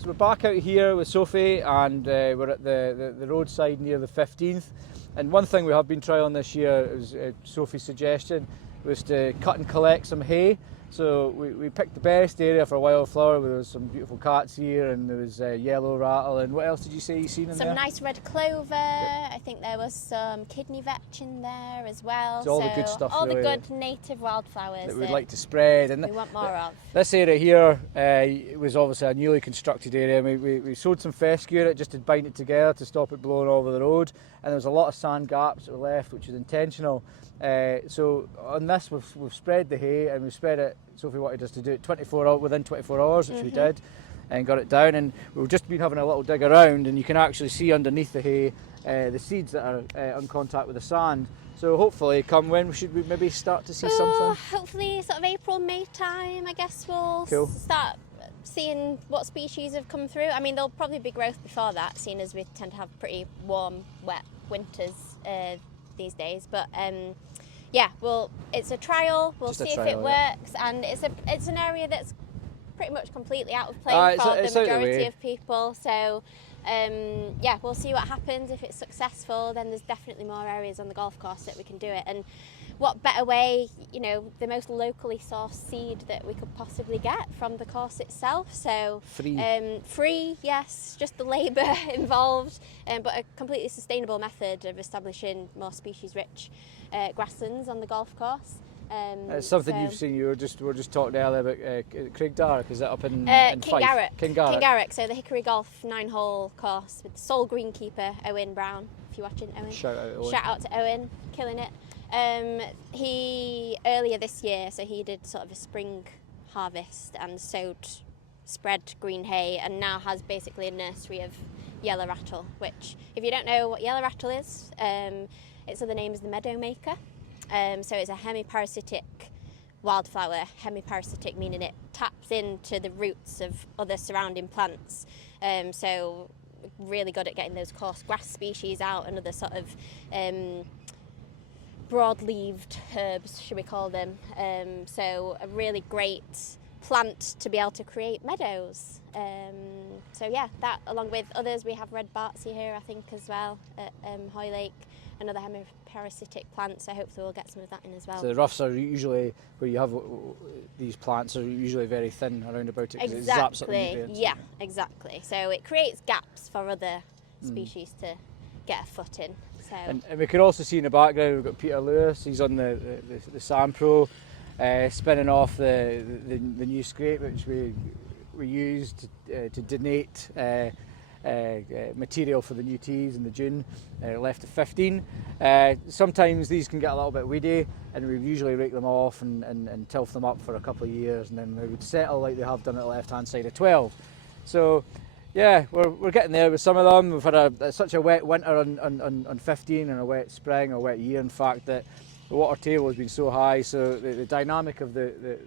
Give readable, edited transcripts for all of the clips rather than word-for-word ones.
So we're back out here with Sophie, and we're at the roadside near the 15th. And one thing we have been trying this year, was Sophie's suggestion, was to cut and collect some hay. So we picked the best area for Wildflower. There was some beautiful cats here, and there was yellow rattle. And what else did you say you seen in there? Some nice red clover. Yep. I think there was some kidney vetch in there as well. So all the good stuff, all really, the good native wildflowers that we'd like to spread. And we want more of. This area here was obviously a newly constructed area. We sowed some fescue in it just to bind it together to stop it blowing all over the road. And there was a lot of sand gaps that were left, which was intentional. So on this we've spread the hay, and we've spread it. Sophie wanted us to do it within 24 hours, which we did, and got it down. And we've just been having a little dig around, and you can actually see underneath the hay the seeds that are on contact with the sand. So hopefully, come when should we maybe start to see something? Hopefully, sort of April, May time. I guess we'll start seeing what species have come through. I mean, there'll probably be growth before that, seeing as we tend to have pretty warm, wet winters these days. But yeah, well, it's a trial. We'll see if it works, and it's an area that's pretty much completely out of play for the majority of people. So yeah, we'll see what happens. If it's successful, then there's definitely more areas on the golf course that we can do it. And what better way, you know, the most locally sourced seed that we could possibly get from the course itself. So free, yes, just the labour involved, but a completely sustainable method of establishing more species-rich grasslands on the golf course. It's something you've seen. We were just talking earlier about Craig Darroch. Is that up in Kingarroch? Kingarroch. So the Hickory Golf 9-hole course with the sole greenkeeper Owen Brown. If you're watching, Owen, shout out to Owen, killing it. He earlier this year, so he did sort of a spring harvest and spread green hay, and now has basically a nursery of yellow rattle. Which, if you don't know what yellow rattle is, its other name is the meadow maker. So it's a hemiparasitic wildflower. Hemiparasitic meaning it taps into the roots of other surrounding plants. So really good at getting those coarse grass species out and other sort of broad-leaved herbs, should we call them. So a really great plant to be able to create meadows. So yeah, that along with others, we have red bartsy here, I think, as well at Hoy Lake. Another hemiparasitic plant, so hopefully we'll get some of that in as well. So the roughs are usually, where you have these plants, are usually very thin around about it, because it zaps up the nutrients. Yeah, exactly. So it creates gaps for other species to get a foot in. So. And we can also see in the background, we've got Peter Lewis. He's on the Sand Pro, spinning off the new scrape, which we used to donate material for the new tees in the June, left at 15. Sometimes these can get a little bit weedy, and we usually rake them off and tilth them up for a couple of years, and then they would settle like they have done at the left hand side of 12. So yeah, we're getting there with some of them. We've had such a wet winter on 15, and a wet spring, a wet year in fact, that the water table has been so high, so the dynamic of the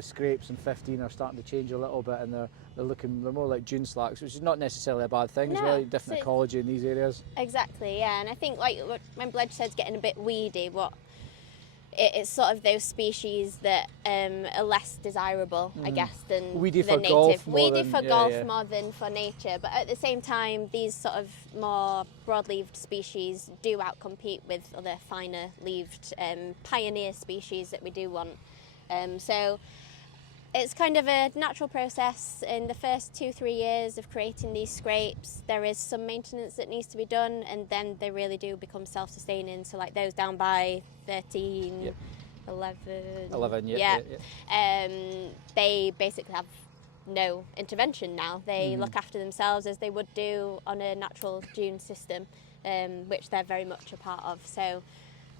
scrapes in 15 are starting to change a little bit, and they're more like dune slacks, which is not necessarily a bad thing. It's really different ecology in these areas. Exactly, yeah, and I think like when Bledge says getting a bit weedy, it's sort of those species that are less desirable, I guess, than weedy the for native. Golf Weedy for golf more than for nature, but at the same time, these sort of more broad-leaved species do outcompete with other finer-leaved pioneer species that we do want. So it's kind of a natural process. In the first 2-3 years of creating these scrapes, there is some maintenance that needs to be done, and then they really do become self-sustaining. So like those down by 13, 11, they basically have no intervention now. They look after themselves as they would do on a natural dune system, which they're very much a part of. So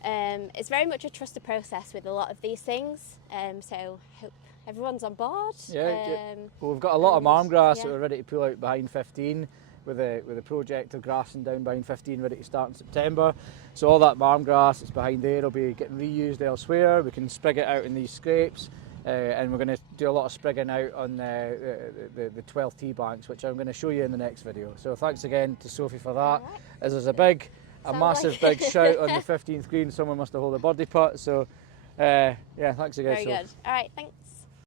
it's very much a trusted process with a lot of these things. So hope everyone's on board. Well, we've got a lot of marm grass that we're ready to pull out behind 15, with a project of grassing down behind 15 ready to start in September. So all that marm grass that's behind there will be getting reused elsewhere. We can sprig it out in these scrapes, and we're going to do a lot of sprigging out on the 12 tee banks, which I'm going to show you in the next video. So thanks again to Sophie for that. As there's a massive big shout on the 15th green, someone must have held a birdie putt. So yeah, thanks again. Very good. All right, thanks.